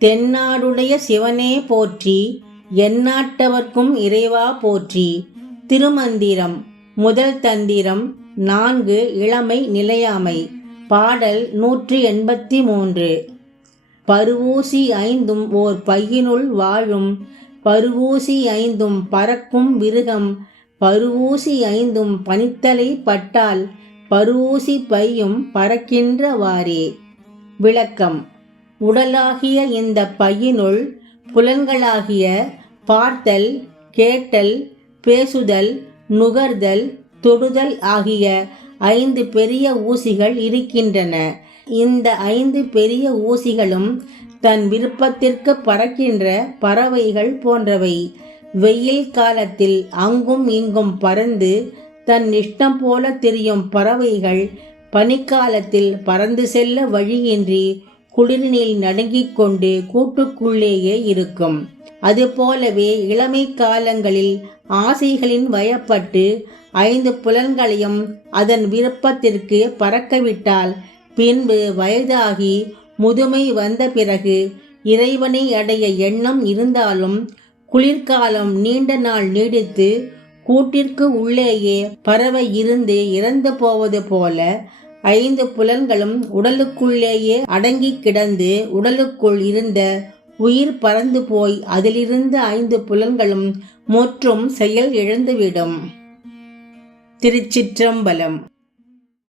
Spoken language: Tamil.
தென்னாடுடைய சிவனே போற்றி எந்நாட்டவர்க்கும் இறைவா போற்றி. திருமந்திரம் முதல் தந்திரம் நான்கு இளமை நிலையாமை. பாடல் நூற்றி எண்பத்தி மூன்று பருவூசி ஐந்தும் ஓர் பையினுள் வாழும் பருவூசி ஐந்தும் பறக்கும் விருகம். பருவூசி ஐந்தும் பனித்தலை பட்டால் பருவூசி பையும் பறக்கின்றவாறே விளக்கம் உடலாகிய இந்த பையினுள் புலன்களாகிய பார்த்தல் கேட்டல் பேசுதல் நுகர்தல் தொடுதல் ஆகிய ஐந்து பெரிய ஊசிகள் இருக்கின்றன. இந்த ஐந்து பெரிய ஊசிகளும் தன் விருப்பத்திற்கு பறக்கின்ற பறவைகள் போன்றவை. வெயில் காலத்தில் அங்கும் இங்கும் பறந்து தன் இஷ்டம் போல தெரியும் பறவைகள் பனிக்காலத்தில் பறந்து செல்ல வழியின்றி குளிரினில் நடுங்கிக் கொண்டு கூட்டுக்குள்ளேயே இருக்கும். அதுபோலவே இளமை காலங்களில் ஆசைகளின் வயப்பட்டு ஐந்து புலன்களையும் அதன் விருப்பத்திற்கு பறக்கவிட்டால் பின்பு வயதாகி முதுமை வந்த பிறகு இறைவனை அடைய எண்ணம் இருந்தாலும் குளிர்காலம் நீண்ட நாள் நீடித்து கூட்டிற்கு உள்ளேயே பறவை இருந்து இறந்து போவது போல ஐந்து புலன்களும் உடலுக்குள்ளேயே அடங்கி கிடந்து உடலுக்குள் இருந்த உயிர் பறந்து போய் அதிலிருந்து ஐந்து புலன்களும் முற்றும் செயல் இழந்துவிடும். திருச்சிற்றம்பலம்.